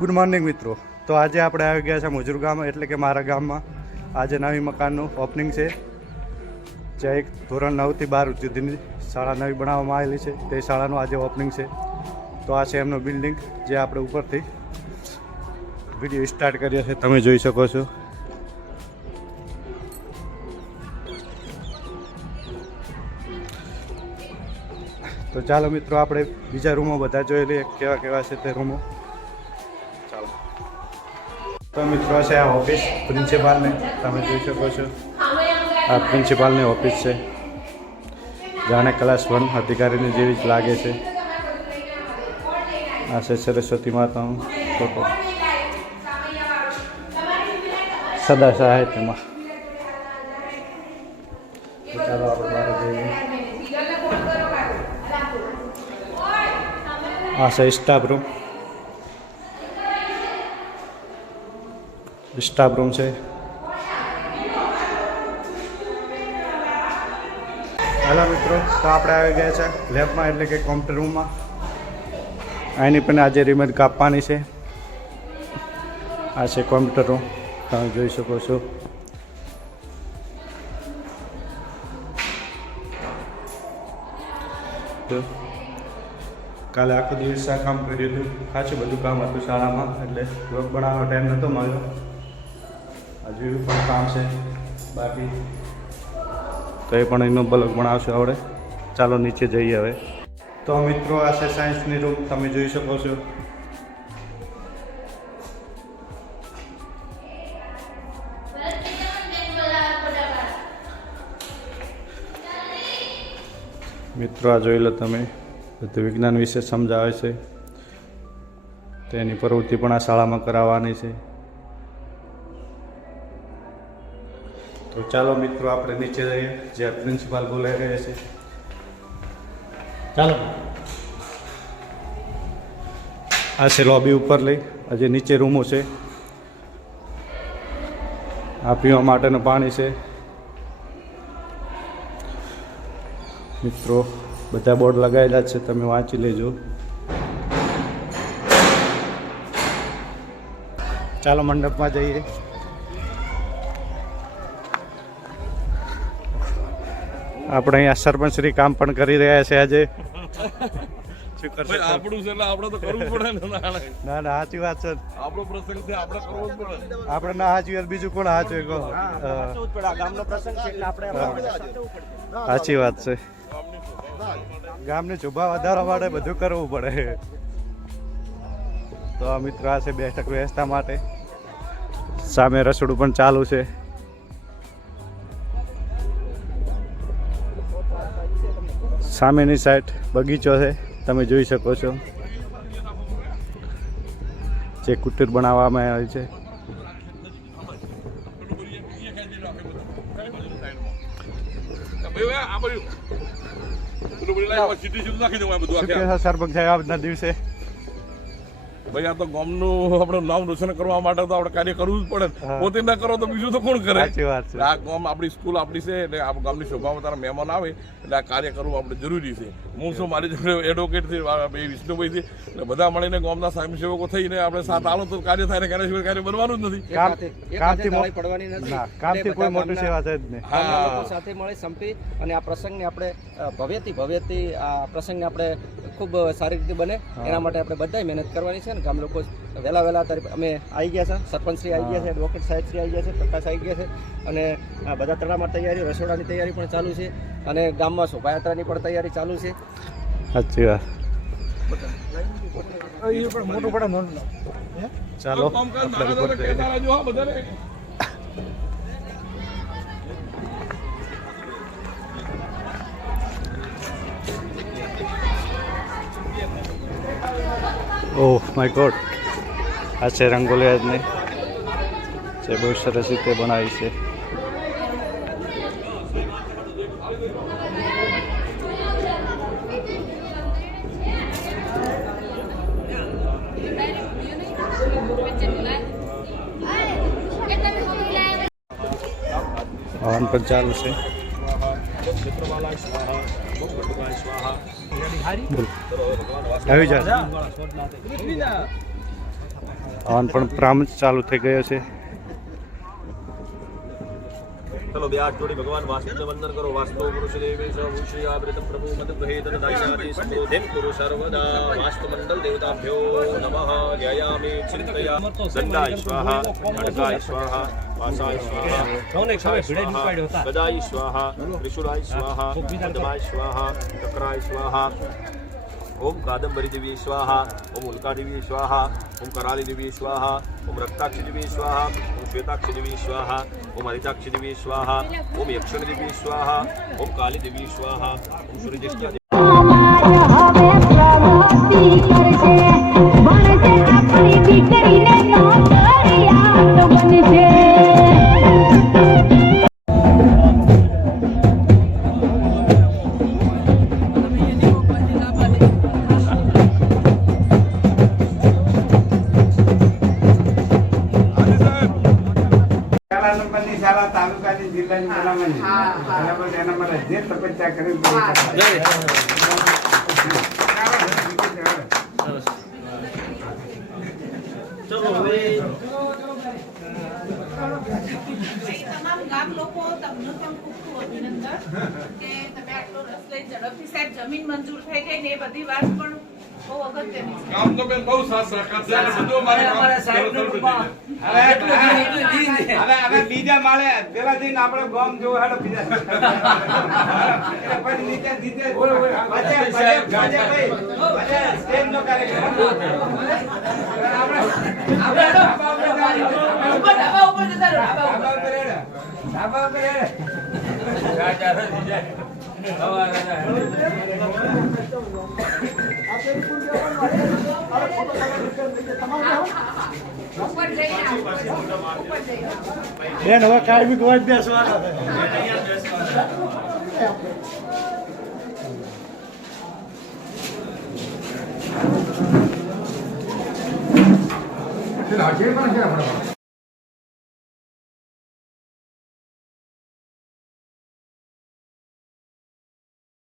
Good morning મિત્રો. તો આજે આપણે આવી ગયા છે મુજર ગામ, એટલે કે મારા ગામમાં. આજે નવી મકાનનું ઓપનિંગ છે, જ્યાં એક ધોરણ 9 થી 12 સુધીની શાળા નવી બનાવવામાં આવેલી છે. તે શાળાનું આજે ઓપનિંગ છે. તો આ છે એમનું બિલ્ડિંગ, જે આપણે ઉપરથી વિડીયો સ્ટાર્ટ કર્યો છે, તમે જોઈ શકો છો. તો ચાલો મિત્રો, આપણે બીજા રૂમો બધા જોઈ લઈએ કેવા કેવા છે તે રૂમો. ચાલો. તો મિત્રો છે આ ઓફિસ પ્રિન્સિપાલને, તમે જોઈ શકો છો. આ પ્રિન્સિપાલની ઓફિસ છે, જાણે ક્લાસ 1 અધિકારીની જેવી જ લાગે છે. આ છે સરસ્વતી માતાનો ફોટો, સદા સાહિત્યમાં. ચાલો આપણે બહાર જઈએ. આ છે સ્ટાફ રૂમ. સ્ટાફ રૂમ છે. હાલો મિત્રો, તો આપણે આવી ગયા છે લેબમાં, એટલે કે કોમ્પ્યુટર રૂમમાં. આની પણ આજે રિમોટ કાપવાની છે. આ છે કોમ્પ્યુટર રૂમ, તમે જોઈ શકો છો. કાલે આખો દિવસ આ કામ કર્યું હતું. ખાસું બધું કામ હતું શાળામાં, એટલે બ્લોગ બનાવવાનો ટાઈમ નહોતો મળ્યો. હજુ પણ કામ છે બાકી, તો એ પણ એનો બ્લોગ બનાવશું આપણે. ચાલો નીચે જઈએ હવે. તો મિત્રો, આ છે સાયન્સની રૂમ, તમે જોઈ શકો છો. મિત્રો આ જોઈ લો તમે, બધું વિજ્ઞાન વિશે સમજાવે છે. તેની પ્રવૃત્તિ પણ આ શાળામાં કરાવવાની છે. તો ચાલો મિત્રો, આપણે નીચે જઈએ, જ્યાં પ્રિન્સિપાલ બોલાઈ રહ્યા છે. ચાલો. આ છે લોબી ઉપર લઈ, હજી નીચે રૂમો છે. આ પીવા માટેનું પાણી છે. મિત્રો બધા બોર્ડ લગાવેલા છે, તમે વાંચી લેજો. ચાલો મંડપમાં જઈએ. આપણે અહીંયા સરપંચ શ્રી કામ પણ કરી રહ્યા છે આજે. આપણું છે એટલે આપણે તો કરવું પડે ને. ના ના, સાચી વાત છે. આપણો પ્રસંગ છે, આપણે કરવો જ પડે. આપણે ના સાચી વાત, બીજું કોણ સાચું કહો. સાચી વાત છે. ગામની શોભા વધારવા માટે બધું કરવું પડે. તો આ મિત્રો, આ છે બેઠક વ્યવસ્થા માટે. સામે રસોડું પણ ચાલુ છે. સામેની સાઈડ બગીચો છે, તમે જોઈ શકો છો. જે કુટીર બનાવવામાં આવી છે. સરપંચ સાહેબ આજના દિવસે ભાઈ, આ તો ગામનું આપણું નામ રોશન કરવા માટે તો આપણે કાર્ય કરવું જ પડે. પોતે ના કરો તો બીજું તો કોણ કરે? સાચી વાત છે. આ ગામ આપણી સ્કૂલ આપણી છે, એટલે આ ગામની શોભામાં તારા મહેમાન આવે એટલે આ કાર્ય કરવું આપણે જરૂરી છે. હું શું, મારી જોડે એડવોકેટ છે વિષ્ણુભાઈ છે, એટલે બધા મળીને ગામના સ્વયંસેવકો થઈને આપણે સાથ આલો તો કાર્ય થાય ને. કાર્ય સિવાય કાર્ય બનવાનું જ નથી. કામથી કોઈ મોટી સેવા છે જ નહીં. લોકો સાથે મળે સંપી અને આ પ્રસંગને આપણે ભવ્યથી આ પ્રસંગને આપણે ખૂબ સારી રીતે બને એના માટે આપણે બધાય મહેનત કરવાની છે. ને ગામ લોકો વહેલા અમે આવી ગયા છે. સરપંચ શ્રી આવી ગયા છે, એડવોકેટ સાહેબ શ્રી આવી ગયા છે, પ્રકાશ આવી ગયા છે, અને બધા તળાવમાં તૈયારી, રસોડાની તૈયારી પણ ચાલુ છે, અને ગામમાં શોભાયાત્રાની પણ તૈયારી ચાલુ છે. સાચી વાત. ચાલો ઓહ માય ગોડ, આ છે રંગોલી આજની, જે બહુ સરસ રીતે બનાવી છે. હવન પણ ચાલુ છે. આવી જા. હવન પણ પ્રારંભ ચાલુ થઈ ગયો છે. चलो બે હાથ જોડી ભગવાન વાસુદેવ વંદન કરો. વાસ્તો પુરુષ દેવે સૌષયાવૃત પ્રભુ મદ ભેદન દાયનાતિ સંબોધેન કુરુ સર્વદા. વાસ્તુ મંડલ દેવતાભ્યો નમઃ. ધ્યાયામિ ચિંતયા. દંડાય સ્વાહા, ખડગાય સ્વાહા, વાસાય સ્વાહા, ગદાય સ્વાહા, ત્રિશુલાય સ્વાહા, પદ્માય સ્વાહા, ચક્રાય સ્વાહા. ओम कादंबरी देवी स्वाहा, ओम उल्का देवी स्वाहा, ओम कराली देवी स्वाहा, ओम रक्ताक्षी देवी स्वाहा, ओम श्वेताक्षी देवी स्वाहा, ओम हरिताक्षी देवी स्वाहा, ओम यक्षिणी देवी स्वाहा, ओम काली देवी स्वाहा, ओम सूर्यज्येष्ठा શાળા નંબરની શાળા તાલુકાની જિલ્લાની ભલામણ બરાબર એના માટે જે તપસ્યા કરી તમામ ગામ લોકો તમને પણ ખૂબ ખૂબ અભિનંદન કે તમે આટલો રસ લઈ ઝડપથી સાહેબ જમીન મંજૂર થઈ ગઈ ને એ બધી વાત પણ બહુ અગત્યની છે. કામ તો બેન બહુ સાથ સહકાર છે અને બધું અમારે હવે બીજા માળે પેલા જઈને આપણે ગામ જોવા હેડો બીજા પછી નીચે નીચે સ્ટેજ નો કાર્યક્રમ ધાબા ઉપર જતા રહો, ધાબા ઉપર હેડો. ઉપર જઈને આવો, ઉપર જઈને આવો. બેન હવે કાર્મિક હોય બેસવાના રાજ્ય પણ છે આપણે